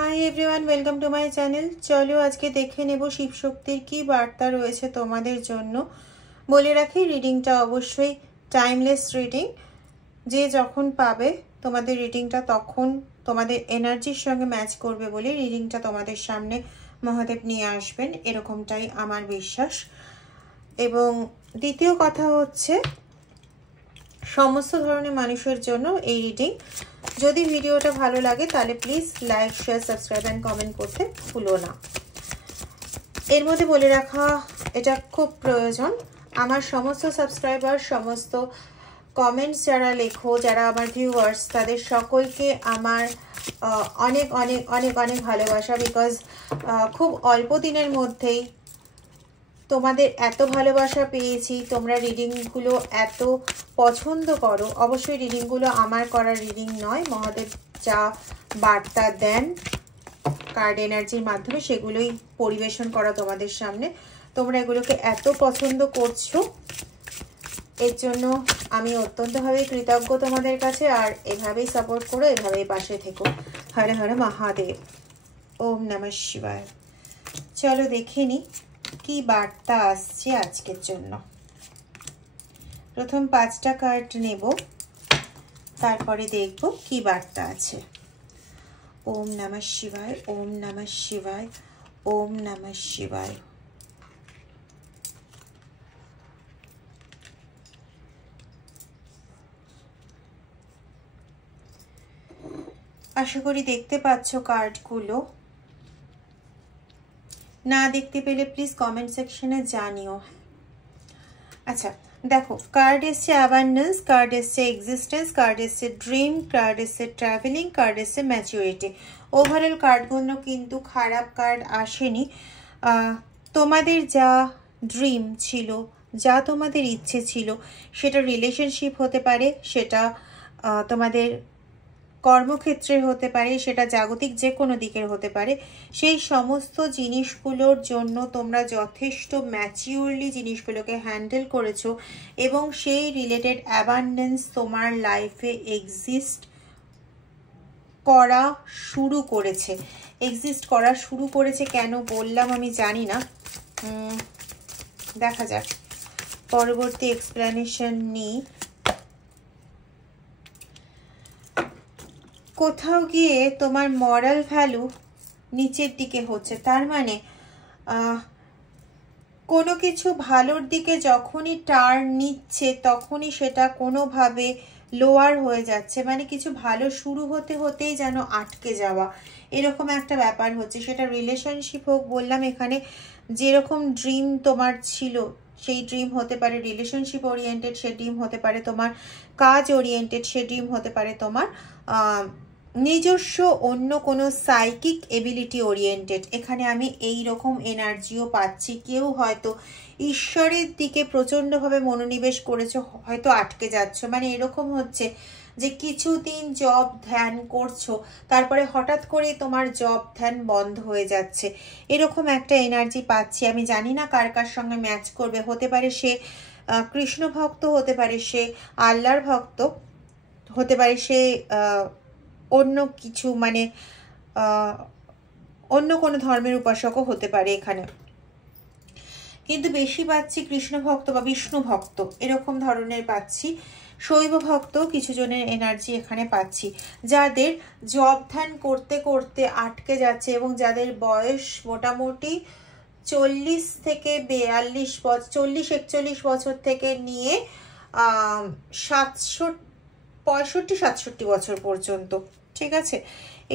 Hi everyone, welcome to my channel. চলো আজকে দেখে নেব শিবশক্তির কি বার্তা রয়েছে তোমাদের জন্য। বলে রাখি, রিডিংটা অবশ্যই টাইমলেস রিডিং। যে যখন পাবে তোমাদের রিডিংটা তখন তোমাদের এনার্জির সঙ্গে ম্যাচ করবে বলে রিডিংটা তোমাদের সামনে মহাদেব নিয়ে আসবেন, এরকমটাই আমার বিশ্বাস। এবং দ্বিতীয় কথা হচ্ছে, সমস্ত ধরনের মানুষের জন্য এই রিডিং। যদি ভিডিওটা ভালো লাগে তাহলে please like, share, subscribe and comment করতে ভুলো না। এর মধ্যে বলে রাখা এটা খুব প্রয়োজন, আমার সমস্ত সাবস্ক্রাইবার, সমস্ত কমেন্টস যারা লেখো, যারা আমার ভিউয়ার্স, তাদের সকলকে আমার অনেক অনেক অনেক অনেক ভালোবাসা। বিকজ খুব অল্প দিনের মধ্যেই তোমাদের এত ভালোবাসা পেয়েছি, তোমরা রিডিংগুলো এত পছন্দ করো। অবশ্যই রিডিংগুলো আমার করা রিডিং নয়, মহাদেব যা বার্তা দেন কার্ড এনার্জির মাধ্যমে সেগুলোই পরিবেশন করা তোমাদের সামনে। তোমরা এগুলোকে এত পছন্দ করছো, এর জন্য আমি অত্যন্তভাবে কৃতজ্ঞ তোমাদের কাছে। আর এভাবেই সাপোর্ট করো, এভাবেই পাশে থেকো। হর হর মহাদেব, ওম নমঃ শিবায়। চলো দেখে নি কি বার্তা আসছে আজকের জন্য। প্রথম 5টা কার্ড নেব, তারপরে দেখব কি বার্তা আছে। ওম নমঃ শিবায়, ওম নমঃ শিবায়, ওম নমঃ শিবায়। আশা করি দেখতে পাচ্ছ কার্ডগুলো। না দেখতে পেলে প্লিজ কমেন্ট সেকশনে জানিও। আচ্ছা দেখো, কার্ড এসছে অ্যাবান্ডেন্স, কার্ড এসছে এক্সিস্টেন্স, কার্ড এসছে ড্রিম, কার্ড এসছে ট্রাভেলিং, কার্ড এসছে ম্যাচুরিটি। ওভারঅল কার্ডগুলো কিন্তু খারাপ কার্ড আসেনি। তোমাদের যা ড্রিম ছিল, যা তোমাদের ইচ্ছে ছিল, সেটা রিলেশনশিপ হতে পারে, সেটা তোমাদের কর্মক্ষেত্রে হতে পারে, সেটা জাগতিক যে কোনো দিকের হতে পারে। সেই সমস্ত জিনিসগুলোর জন্য তোমরা যথেষ্ট ম্যাচিওরলি জিনিসগুলোকে হ্যান্ডেল করেছো এবং সেই রিলেটেড অ্যাবান্ডেন্স তোমার লাইফে এক্সিস্ট করা শুরু করেছে। এক্সিস্ট করা শুরু করেছে কেন বললাম আমি জানি না, দেখা যাক, পরবর্তী এক্সপ্লেনেশন নিই। কোথাও গিয়ে তোমার মরাল ভ্যালু নিচের দিকে হচ্ছে, তার মানে কোনো কিছু ভালোর দিকে যখনই টার্ন নিচ্ছে তখনই সেটা কোনোভাবে লোয়ার হয়ে যাচ্ছে। মানে কিছু ভালো শুরু হতে হতেই যেন আটকে যাওয়া, এরকম একটা ব্যাপার হচ্ছে। সেটা রিলেশনশিপ হোক, বললাম এখানে যেরকম ড্রিম তোমার ছিল সেই ড্রিম হতে পারে রিলেশনশিপ ওরিয়েন্টেড, সে ড্রিম হতে পারে তোমার কাজ ওরিয়েন্টেড, সে ড্রিম হতে পারে তোমার নিজস্ব অন্য কোনো সাইকিক এবিলিটি ওরিয়েন্টেড। এখানে আমি এই রকম এনার্জিও পাচ্ছি। কেউ হয়তো ঈশ্বরের দিকে প্রচণ্ডভাবে মনোনিবেশ করেছো, হয়তো আটকে যাচ্ছ। মানে এরকম হচ্ছে যে কিছুদিন জব ধ্যান করছো, তারপরে হঠাৎ করেই তোমার জব ধ্যান বন্ধ হয়ে যাচ্ছে, এরকম একটা এনার্জি পাচ্ছি। আমি জানি না কার কার সঙ্গে ম্যাচ করবে। হতে পারে সে কৃষ্ণ ভক্ত, হতে পারে সে আল্লাহর ভক্ত, হতে পারে সে অন্য কিছু, মানে অন্য কোনো ধর্মের উপাসকও হতে পারে এখানে। কিন্তু বেশি পাচ্ছি কৃষ্ণ ভক্ত বা বিষ্ণু ভক্ত, এরকম ধরনের পাচ্ছি। শৈব ভক্ত কিছু জনের এনার্জি এখানে পাচ্ছি, যাদের জব ধ্যান করতে করতে আটকে যাচ্ছে এবং যাদের বয়স মোটামুটি 40 থেকে 42 বছর, 40-41 বছর থেকে নিয়ে 65-67 বছর পর্যন্ত, ঠিক আছে,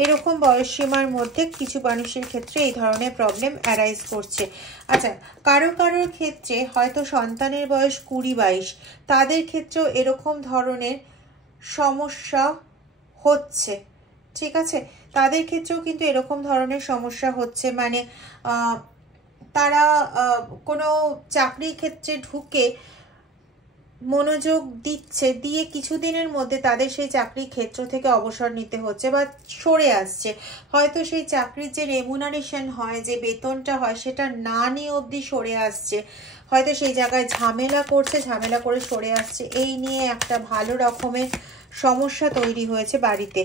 এরকম বয়সসীমার মধ্যে কিছু মানুষের ক্ষেত্রে এই ধরনের প্রবলেম অ্যারাইজ করছে। আচ্ছা, কারোর ক্ষেত্রে হয়তো সন্তানের বয়স 20-22, তাদের ক্ষেত্রেও এরকম ধরনের সমস্যা হচ্ছে, ঠিক আছে, তাদের ক্ষেত্রেও কিন্তু এরকম ধরনের সমস্যা হচ্ছে। মানে তারা কোনো চাকরির ক্ষেত্রে ঢুকে মনোযোগ দিচ্ছে, দিয়ে কিছুদিনের মধ্যে তাদের সেই চাকরির ক্ষেত্র থেকে অবসর নিতে হচ্ছে বা সরে আসছে। হয়তো সেই চাকরির যে রেমুনারেশন হয়, যে বেতনটা হয়, সেটা না নিয়ে অবধি সরে আসছে। হয়তো সেই জায়গায় ঝামেলা করছে, ঝামেলা করে সরে আসছে। এই নিয়ে একটা ভালো রকমের সমস্যা তৈরি হয়েছে বাড়িতে,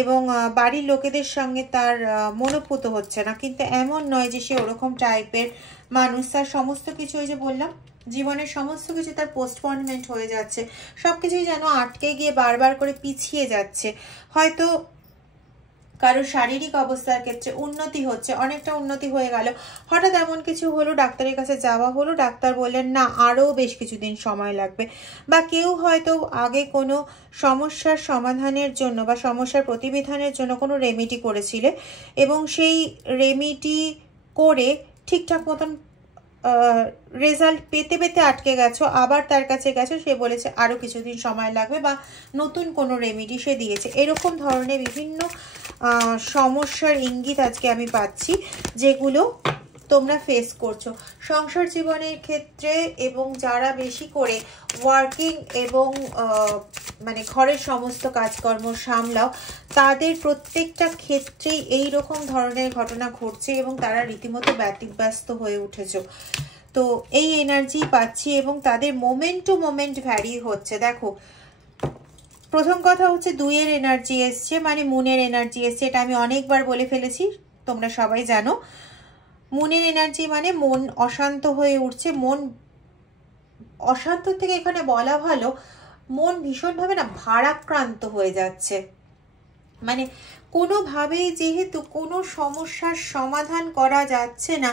এবং বাড়ির লোকেদের সঙ্গে তার মনোপুত হচ্ছে না। কিন্তু এমন নয় যে সে ওরকম টাইপের মানুষ। তার সমস্ত কিছু, ওই যে বললাম, জীবনের সমস্ত কিছু তার পোস্টপনমেন্ট হয়ে যাচ্ছে, সব কিছুই যেন আটকে গিয়ে বারবার করে পিছিয়ে যাচ্ছে। হয়তো কারো শারীরিক অবস্থার ক্ষেত্রে উন্নতি হচ্ছে, অনেকটা উন্নতি হয়ে গেল, হঠাৎ এমন কিছু হলো, ডাক্তারের কাছে যাওয়া হলো, ডাক্তার বললেন না আরও বেশ কিছুদিন সময় লাগবে। বা কেউ হয়তো আগে কোনো সমস্যার সমাধানের জন্য বা সমস্যার প্রতিবিধানের জন্য কোনো রেমেডি করেছিলে, এবং সেই রেমেডি করে ঠিকঠাক মতন রেজাল্ট পেতে পেতে আটকে গেছো, আবার তার কাছে গেছো, সে বলেছে আরও কিছুদিন সময় লাগবে, বা নতুন কোনো রেমেডি সে দিয়েছে। এরকম ধরনের বিভিন্ন সমস্যার ইঙ্গিত আজকে আমি পাচ্ছি, যেগুলো তোমরা ফেস করছো সংসার জীবনের ক্ষেত্রে। এবং যারা বেশি করে ওয়ার্কিং এবং মানে ঘরের সমস্ত কাজকর্ম সামলাও, তাদের প্রত্যেকটা ক্ষেত্রেই এই রকম ধরনের ঘটনা ঘটছে, এবং তারা রীতিমতো ব্যতিব্যস্ত হয়ে উঠেছো। তো এই এনার্জি পাচ্ছি, এবং তাদের মোমেন্ট টু মোমেন্ট ভ্যারি হচ্ছে। দেখো, প্রথম কথা হচ্ছে 2-এর এনার্জি এসছে, মানে মুনের এনার্জি এসছে। এটা আমি অনেকবার বলে ফেলেছি, তোমরা সবাই জানো। মুনের এনার্জি মানে মন অশান্ত হয়ে উঠছে। মন অশান্ত থেকে এখানে বলা ভালো, মন ভীষণভাবে না ভারাক্রান্ত হয়ে যাচ্ছে। মানে কোনোভাবেই যেহেতু কোনো সমস্যার সমাধান করা যাচ্ছে না,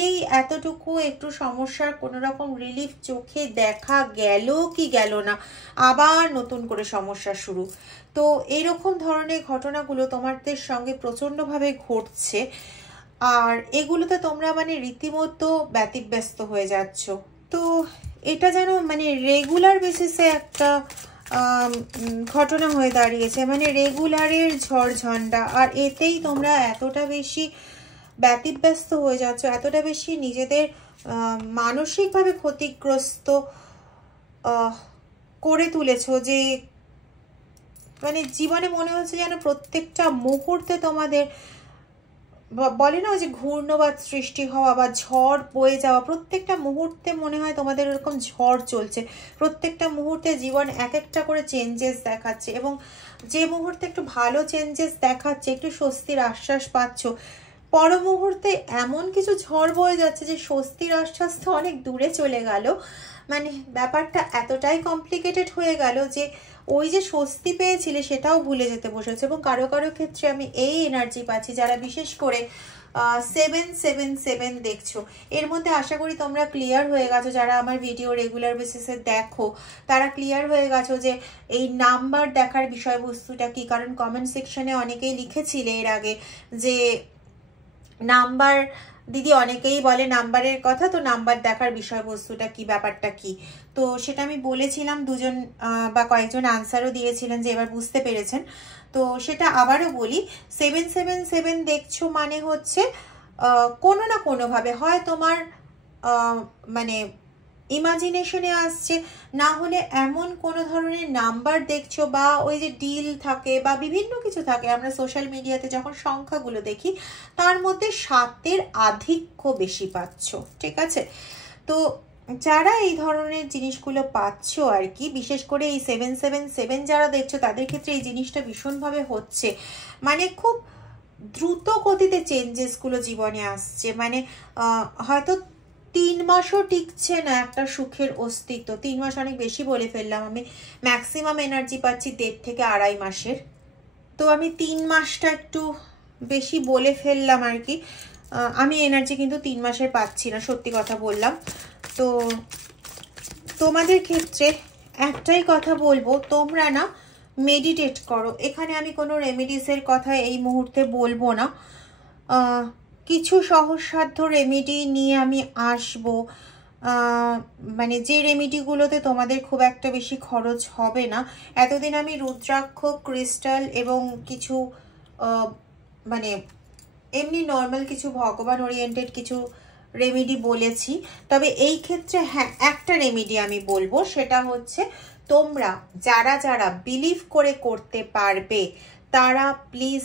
এই এতটুকু একটু সমস্যার কোনো রকম রিলিফ চোখে দেখা গেল কি গেল না, আবার নতুন করে সমস্যা শুরু। তো এইরকম ধরনের ঘটনাগুলো তোমাদের সঙ্গে প্রচণ্ডভাবে ঘটছে, আর এগুলোতে তোমরা মানে রীতিমতো ব্যতিব্যস্ত হয়ে যাচ্ছ। তো এটা যেন মানে রেগুলার বেসিসে একটা ঘটনা হয়ে দাঁড়িয়েছে, মানে রেগুলারের ঝড়ঝঞ্ঝা। আর এতেই তোমরা এতটা বেশি ব্যতিব্যস্ত হয়ে যাচ্ছ, এতটা বেশি নিজেদের মানসিকভাবে ক্ষতিগ্রস্ত করে তুলেছ, যে মানে জীবনে মনে হচ্ছে যেন প্রত্যেকটা মুহূর্তে তোমাদের, বলে না যে ঘূর্ণবাদ সৃষ্টি হওয়া বা ঝড় বয়ে যাওয়া, প্রত্যেকটা মুহূর্তে মনে হয় তোমাদের এরকম ঝড় চলছে। প্রত্যেকটা মুহূর্তে জীবন এক একটা করে চেঞ্জেস দেখাচ্ছে, এবং যে মুহূর্তে একটু ভালো চেঞ্জেস দেখাচ্ছে, একটু স্বস্তির আশ্বাস পাচ্ছ, পর মুহূর্তে এমন কিছু ঝড় বয়ে যাচ্ছে যে স্বস্তির আশ্বাস তো অনেক দূরে চলে গেল। মানে ব্যাপারটা এতটাই কমপ্লিকেটেড হয়ে গেল যে ওই যে স্বস্তি পেয়েছিলে সেটাও ভুলে যেতে বসেছে। এবং কারো কারো ক্ষেত্রে আমি এই এনার্জি পাচ্ছি, যারা বিশেষ করে 777 দেখছো, এর মধ্যে আশা করি তোমরা ক্লিয়ার হয়ে গেছো। যারা আমার ভিডিও রেগুলার বেসিসে দেখো তারা ক্লিয়ার হয়ে গেছো যে এই নাম্বার দেখার বিষয়বস্তুটা কি। কারণ কমেন্ট সেকশনে অনেকেই লিখেছিলে এর আগে যে নাম্বার, দিদি অনেকেই বলে নাম্বারের কথা, তো নাম্বার দেখার বিষয়বস্তুটা কি, ব্যাপারটা কি। তো সেটা আমি বলেছিলাম, দুজন বা কয়েকজন আনসারও দিয়েছিলেন যে এবার বুঝতে পেরেছেন। তো সেটা আবারও বলি, 777 দেখছো মানে হচ্ছে কোনো না কোনোভাবে হয় তোমার মানে ইমাজিনেশনে আসছে, না হলে এমন কোনো ধরনের নাম্বার দেখছো, বা ওই যে ডিল থাকে বা বিভিন্ন কিছু থাকে, আমরা সোশ্যাল মিডিয়াতে যখন সংখ্যাগুলো দেখি তার মধ্যে 7-এর আধিক্য বেশি পাচ্ছ, ঠিক আছে। তো যারা এই ধরনের জিনিসগুলো পাচ্ছ আর কি, বিশেষ করে এই 777 যারা দেখছো তাদের ক্ষেত্রে এই জিনিসটা ভীষণভাবে হচ্ছে। মানে খুব দ্রুত গতিতে চেঞ্জেসগুলো জীবনে আসছে। মানে হয়তো 3 মাসও টিকছে না একটা সুখের অস্তিত্ব। 3 মাস অনেক বেশি বলে ফেললাম, আমি ম্যাক্সিমাম এনার্জি পাচ্ছি 1.5 থেকে 2.5 মাসের। তো আমি 3 মাসটা একটু বেশি বলে ফেললাম আর কি। আমি এনার্জি কিন্তু 3 মাসের পাচ্ছি না, সত্যি কথা বললাম। তো তোমাদের ক্ষেত্রে একটাই কথা বলবো, তোমরা না মেডিটেট করো। এখানে আমি কোনো রেমেডিসের কথা এই মুহূর্তে বলবো না, কিছু সহজসাধ্য রেমেডি নিয়ে আমি আসবো, মানে যে রেমেডিগুলোতে তোমাদের খুব একটা বেশি খরচ হবে না। এতদিন আমি রুদ্রাক্ষ, ক্রিস্টাল এবং কিছু মানে এমনি নর্মাল কিছু ভগবান ওরিয়েন্টেড কিছু রেমেডি বলেছি। তবে এই ক্ষেত্রে হ্যাঁ, একটা রেমেডি আমি বলবো, সেটা হচ্ছে তোমরা যারা যারা বিলিভ করে করতে পারবে তারা প্লিজ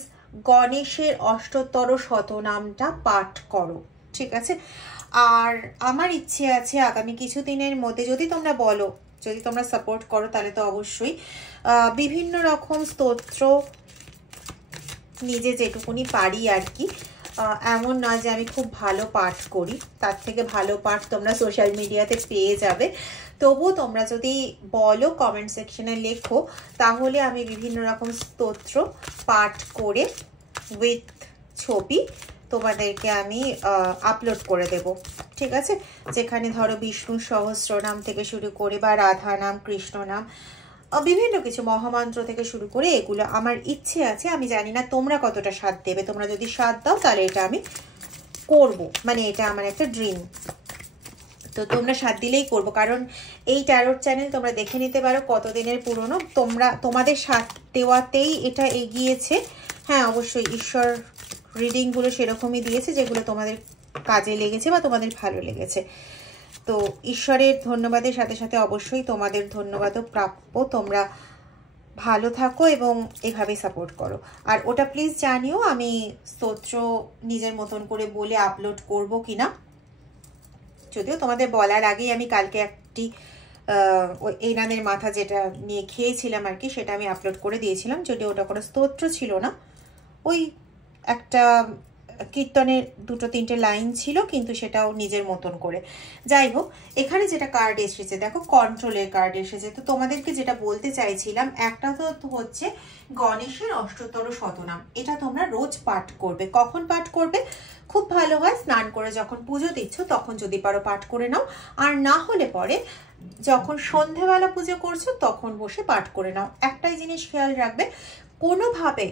গণেশের অষ্টতর শতনামটা পাঠ করো, ঠিক আছে। আর আমার ইচ্ছে আছে আগামী কিছুদিনের মধ্যে, যদি তোমরা বলো যদি তোমরা সাপোর্ট করো তাহলে তো অবশ্যই। বিভিন্ন রকম স্তোত্র নিজে যেটুকুনি পারি আর কি, এমন নয় যে আমি খুব ভালো পাঠ করি, তার থেকে ভালো পাঠ তোমরা সোশ্যাল মিডিয়াতে পেয়ে যাবে। তবুও তোমরা যদি বলো, কমেন্ট সেকশনে লেখো, তাহলে আমি বিভিন্ন রকম স্তোত্র পাঠ করে উইথ ছবি তোমাদেরকে আমি আপলোড করে দেব, ঠিক আছে? যেখানে ধরো বিষ্ণু সহস্রনাম থেকে শুরু করে বা রাধা নাম, কৃষ্ণ নাম, বিভিন্ন কিছু মহামন্ত্র থেকে শুরু করে এগুলো আমার ইচ্ছে আছে। আমি জানি না তোমরা কতটা সাথ দেবে। তোমরা যদি সাথ দাও তাহলে এটা আমি করব, মানে এটা আমার একটা ড্রিম। তো তোমরা সাথ দিলেই করব, কারণ এই ট্যারোট চ্যানেল তোমরা দেখে নিতে পারো কতদিনের পুরনো। তোমাদের সাথ দেওয়াতেই এটা এগিয়েছে। হ্যাঁ, অবশ্যই ঈশ্বর রিডিংগুলো সেরকমই দিয়েছে যেগুলো তোমাদের কাজে লেগেছে বা তোমাদের ভালো লেগেছে। তো ঈশ্বরের ধন্যবাদের সাথে সাথে অবশ্যই তোমাদের ধন্যবাদও প্রাপ্য। তোমরা ভালো থাকো এবং এভাবেই সাপোর্ট করো। আর ওটা প্লিজ জানিও আমি স্তোত্র নিজের মতন করে বলে আপলোড করব কিনা। যদিও তোমাদের বলার আগেই আমি কালকে একটি এই নামের মাথা যেটা নিয়ে খেয়েছিলাম আর কি, সেটা আমি আপলোড করে দিয়েছিলাম। যদিও ওটা কোনো স্তোত্র ছিল না, ওই একটা কীর্তনের 2-3টে লাইন ছিল, কিন্তু সেটাও নিজের মতন করে। যাই হোক, এখানে যেটা কার্ড এসেছে দেখো, কন্ট্রোলের কার্ড এসেছে। তো তোমাদেরকে যেটা বলতে চাইছিলাম, একটা তো হচ্ছে গণেশের অষ্টতর শতনাম। এটা তোমরা রোজ পাঠ করবে। কখন পাঠ করবে? খুব ভালো হয় স্নান করে যখন পুজো দিচ্ছ তখন যদি পারো পাঠ করে নাও, আর না হলে পরে যখন সন্ধেবেলা পুজো করছো তখন বসে পাঠ করে নাও। একটাই জিনিস খেয়াল রাখবে, কোনোভাবে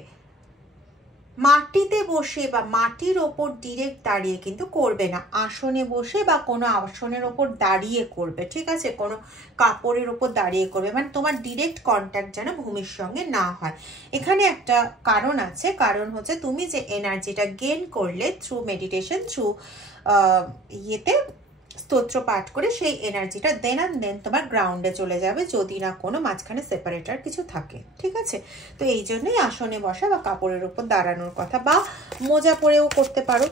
মাটিতে বসে বা মাটির ওপর ডিরেক্ট দাঁড়িয়ে কিন্তু করবে না। আসনে বসে বা কোনো আসনের ওপর দাঁড়িয়ে করবে, ঠিক আছে? কোনো কাপড়ের ওপর দাঁড়িয়ে করবে, মানে তোমার ডিরেক্ট কন্ট্যাক্ট যেন ভূমির সঙ্গে না হয়। এখানে একটা কারণ আছে, কারণ হচ্ছে তুমি যে এনার্জিটা গেইন করলে থ্রু মেডিটেশন, থ্রু ইয়েতে স্তোত্র পাঠ করে, সেই এনার্জিটা দেন অ্যান্ড দেন তোমার গ্রাউন্ডে চলে যাবে, যদি না কোনো মাঝখানে সেপারেটার কিছু থাকে, ঠিক আছে? তো এই জন্যই আসনে বসা বা কাপড়ের উপর দাঁড়ানোর কথা, বা মোজা পরেও করতে পারো,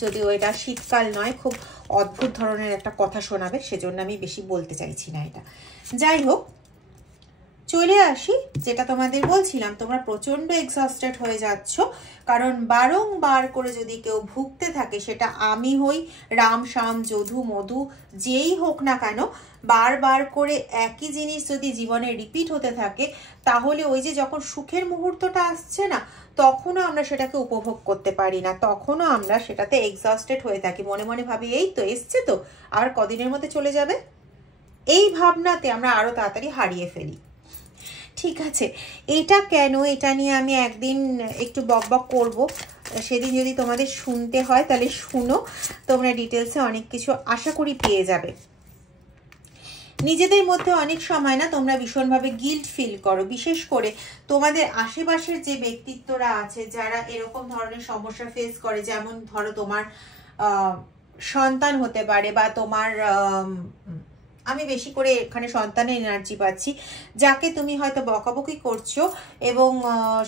যদিও এটা শীতকাল নয়, খুব অদ্ভুত ধরনের একটা কথা শোনাবে, সেজন্য আমি বেশি বলতে চাইছি না এটা। যাই হোক, চলে আসি যেটা তোমাদের বলছিলাম, তোমরা প্রচন্ড এক্সস্টেড হয়ে যাচ্ছ, কারণ বারংবার করে যদি কেউ ভুগতে থাকে, সেটা আমি হই, রাম শ্যাম যদু মধু যেই হোক না কেন, বারবার করে একই জিনিস যদি জীবনে রিপিট হতে থাকে, তাহলে ওই যে যখন সুখের মুহূর্তটা আসছে না, তখনও আমরা সেটাকে উপভোগ করতে পারি না, তখনও আমরা সেটাতে এক্সস্টেড হয়ে থাকি। মনে মনে ভাবি এই তো এসছে, তো আর কদিনের মধ্যে চলে যাবে, এই ভাবনাতে আমরা আরো তাড়াতাড়ি হারিয়ে ফেলি, ঠিক আছে? এটা কেন, এটা নিয়ে আমি একদিন একটু বকবক করব, সেদিন যদি তোমাদের শুনতে হয় তাহলে শুনো, তোমরা ডিটেলসে অনেক কিছু আশা করি পেয়ে যাবে। নিজেদের মধ্যে অনেক সময় না তোমরা ভীষণভাবে গিল্ট ফিল করো, বিশেষ করে তোমাদের আশেপাশের যে ব্যক্তিত্বরা আছে যারা এরকম ধরনের সমস্যা ফেস করে, যেমন ধরো তোমার সন্তান হতে পারে, বা তোমার আমি বেশি করে এখানে সন্তানের এনার্জি পাচ্ছি, যাকে তুমি হয়তো বকাবকি করছো এবং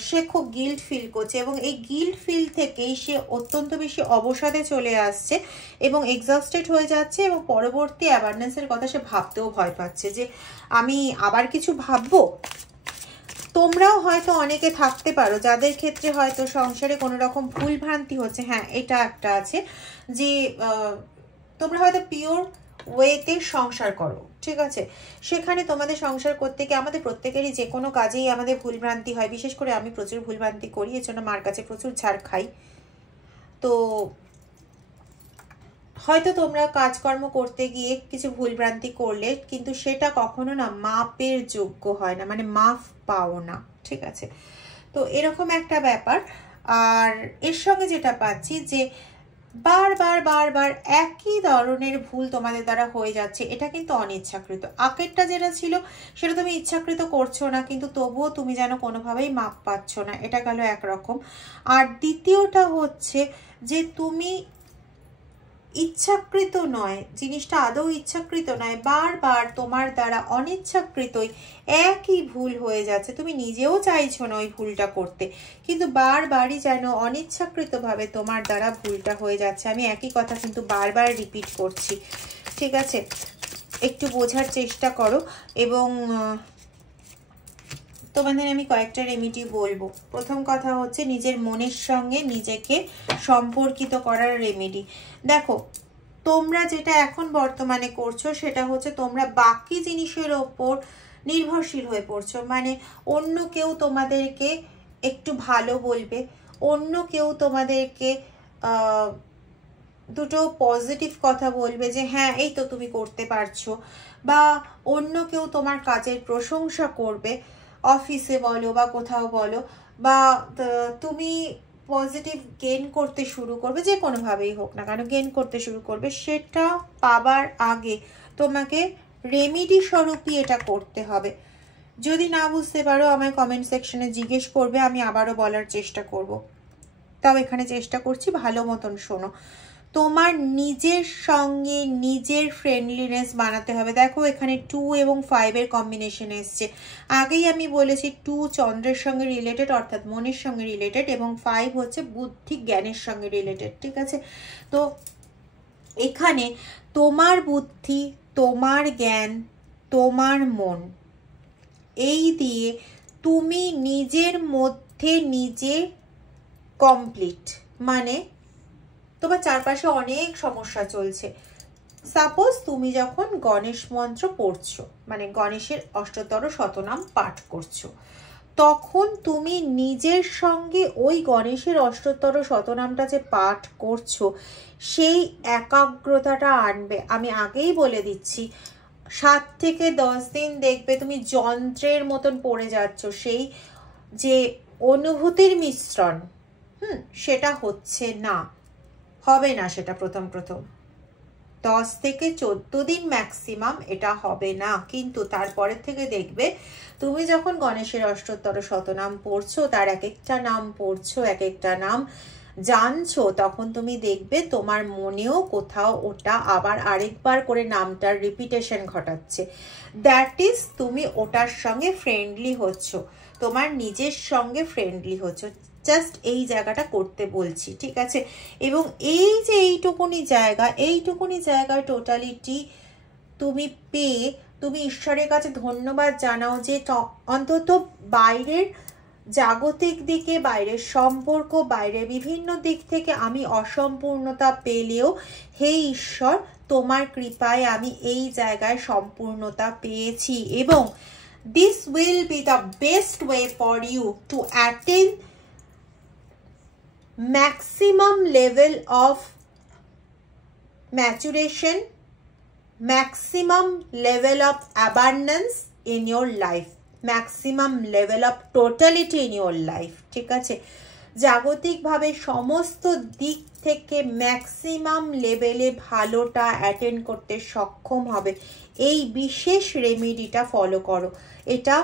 সে খুব গিল্ট ফিল করছে, এবং এই গিল্ট ফিল থেকেই সে অত্যন্ত বেশি অবসাদে চলে আসছে এবং এক্সস্টেড হয়ে যাচ্ছে, এবং পরবর্তী অ্যাওয়ারনেসের কথা সে ভাবতেও ভয় পাচ্ছে যে আমি আবার কিছু ভাববো। তোমরাও হয়তো অনেকে থাকতে পারো যাদের ক্ষেত্রে হয়তো সংসারে কোনো রকম ভুল ভ্রান্তি হচ্ছে। হ্যাঁ, এটা একটা আছে যে তোমরা হয়তো পিওর ওয়েতে সংসার করো, ঠিক আছে? সেখানে তোমাদের সংসার করতে গিয়ে আমাদের প্রত্যেকেরই যে কোনো কাজেই আমাদের ভুলভ্রান্তি হয়, বিশেষ করে আমি প্রচুর ভুলভ্রান্তি করি, এর জন্য মার কাছে প্রচুর ঝাড় খাই। তো হয়তো তোমরা কাজকর্ম করতে গিয়ে কিছু ভুলভ্রান্তি করলে, কিন্তু সেটা কখনো না মাপের যোগ্য হয় না, মানে মাফ পাও না, ঠিক আছে? তো এরকম একটা ব্যাপার। আর এর সঙ্গে যেটা পাচ্ছি যে বারবার বারবার একই ধরনের ভুল তোমাদের দ্বারা হয়ে যাচ্ছে, এটা কিন্তু অনিচ্ছাকৃত। আগেরটা যেটা ছিল সেটা তুমি ইচ্ছাকৃত করছো না, কিন্তু তবুও তুমি যেন কোনোভাবেই মাপ পাচ্ছ না, এটা গেল একরকম। আর দ্বিতীয়টা হচ্ছে যে তুমি ইচ্ছাকৃত নয়, জিনিসটা আদৌ ইচ্ছাকৃত নয়, বারবার তোমার দ্বারা অনিচ্ছাকৃতই একই ভুল হয়ে যাচ্ছে, তুমি নিজেও চাইছো না ওই ভুলটা করতে, কিন্তু বারবারই যেন অনিচ্ছাকৃতভাবে তোমার দ্বারা ভুলটা হয়ে যাচ্ছে। আমি একই কথা কিন্তু বারবার রিপিট করছি, ঠিক আছে? একটু বোঝার চেষ্টা করো। এবং তোমাদের আমি কয়েকটা রেমেডি বলবো। প্রথম কথা হচ্ছে নিজের মনের সঙ্গে নিজেকে সম্পর্কিত করার রেমেডি। দেখো, তোমরা যেটা এখন বর্তমানে করছো সেটা হচ্ছে তোমরা বাকি জিনিসের ওপর নির্ভরশীল হয়ে পড়ছো। মানে অন্য কেউ তোমাদেরকে একটু ভালো বলবে, অন্য কেউ তোমাদেরকে দুটো পজিটিভ কথা বলবে যে হ্যাঁ এই তো তুমি করতে পারছো, বা অন্য কেউ তোমার কাজের প্রশংসা করবে, অফিসে বলো বা কোথাও বলো, বা তুমি পজিটিভ গেইন করতে শুরু করবে, যে কোনোভাবেই হোক না কেন গেইন করতে শুরু করবে। সেটা পাবার আগে তোমাকে রেমিডি স্বরূপই এটা করতে হবে। যদি না বুঝতে পারো আমায় কমেন্ট সেকশনে জিজ্ঞেস করবে, আমি আবারও বলার চেষ্টা করব। তাও এখানে চেষ্টা করছি, ভালো মতন শোনো। তোমার নিজের সঙ্গে নিজের ফ্রেন্ডলিনেস বানাতে হবে। দেখো এখানে 2 এবং 5-এর কম্বিনেশন এসছে। আগেই আমি বলেছি 2 চন্দ্রের সঙ্গে রিলেটেড, অর্থাৎ মনের সঙ্গে রিলেটেড, এবং 5 হচ্ছে বুদ্ধি জ্ঞানের সঙ্গে রিলেটেড। ঠিক আছে, তো এখানে তোমার বুদ্ধি, তোমার জ্ঞান, তোমার মন, এই দিয়ে তুমি নিজের মধ্যে নিজে কমপ্লিট। মানে তোমার চারপাশে অনেক সমস্যা চলছে। সাপোজ তুমি যখন গণেশ মন্ত্র পড়ছো, মানে গণেশের অষ্টতর শতনাম পাঠ করছো, তখন তুমি নিজের সঙ্গে ওই গণেশের অষ্টতর শতনামটা যে পাঠ করছো সেই একাগ্রতাটা আনবে। আমি আগেই বলে দিচ্ছি, 7 থেকে 10 দিন দেখবে তুমি যন্ত্রের মতন পড়ে যাচ্ছ। সেই যে অনুভূতির মিশ্রণ সেটা হচ্ছে না, হবে না সেটা। প্রথম 10 থেকে 14 দিন ম্যাক্সিমাম এটা হবে না, কিন্তু তারপরের থেকে দেখবে তুমি যখন গণেশের অষ্টতর শতনাম পড়ছো, তার এক একটা নাম পড়ছো, এক একটা নাম জানছো, তখন তুমি দেখবে তোমার মনেও কোথাও ওটা আবার আরেকবার করে নামটার রিপিটেশন ঘটাচ্ছে। দ্যাট ইজ তুমি ওটার সঙ্গে ফ্রেন্ডলি হচ্ছ, তোমার নিজের সঙ্গে ফ্রেন্ডলি হচ্ছ। জাস্ট এই জায়গাটা করতে বলছি, ঠিক আছে? এবং এই যে এইটুকুনি জায়গায় টোটালিটি তুমি পেয়ে তুমি ঈশ্বরের কাছে ধন্যবাদ জানাও যে অন্তত বাইরের জাগতিক দিকে, বাইরের সম্পর্ক, বাইরের বিভিন্ন দিক থেকে আমি অসম্পূর্ণতা পেলেও হে ঈশ্বর তোমার কৃপায় আমি এই জায়গায় সম্পূর্ণতা পেয়েছি, এবং this will be the best way for you to attain maximum level of maturation, maximum level of abundance in your life, maximum level of totality in your life। ঠিক আছে, জাগতিকভাবে সমস্ত দিক থেকে ম্যাক্সিমাম লেভেলে ভালোটা অ্যাটেন্ড করতে সক্ষম হবে। এই বিশেষ রেমেডিটা ফলো করো। এটা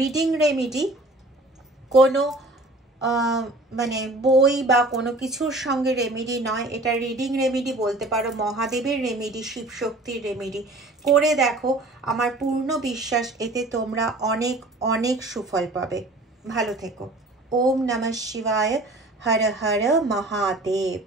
রিডিং রেমেডি, কোনো মানে বই বা কোনো কিছুর সঙ্গে রেমেডি নয়। এটা রিডিং রেমেডি বলতে পারো, মহাদেবের রেমেডি, শিব শক্তির রেমেডি। করে দেখো, আমার পূর্ণ বিশ্বাস এতে তোমরা অনেক অনেক সুফল পাবে। ভালো থেকো। ওম নমঃ শিবায়। হর হর মহাদেব।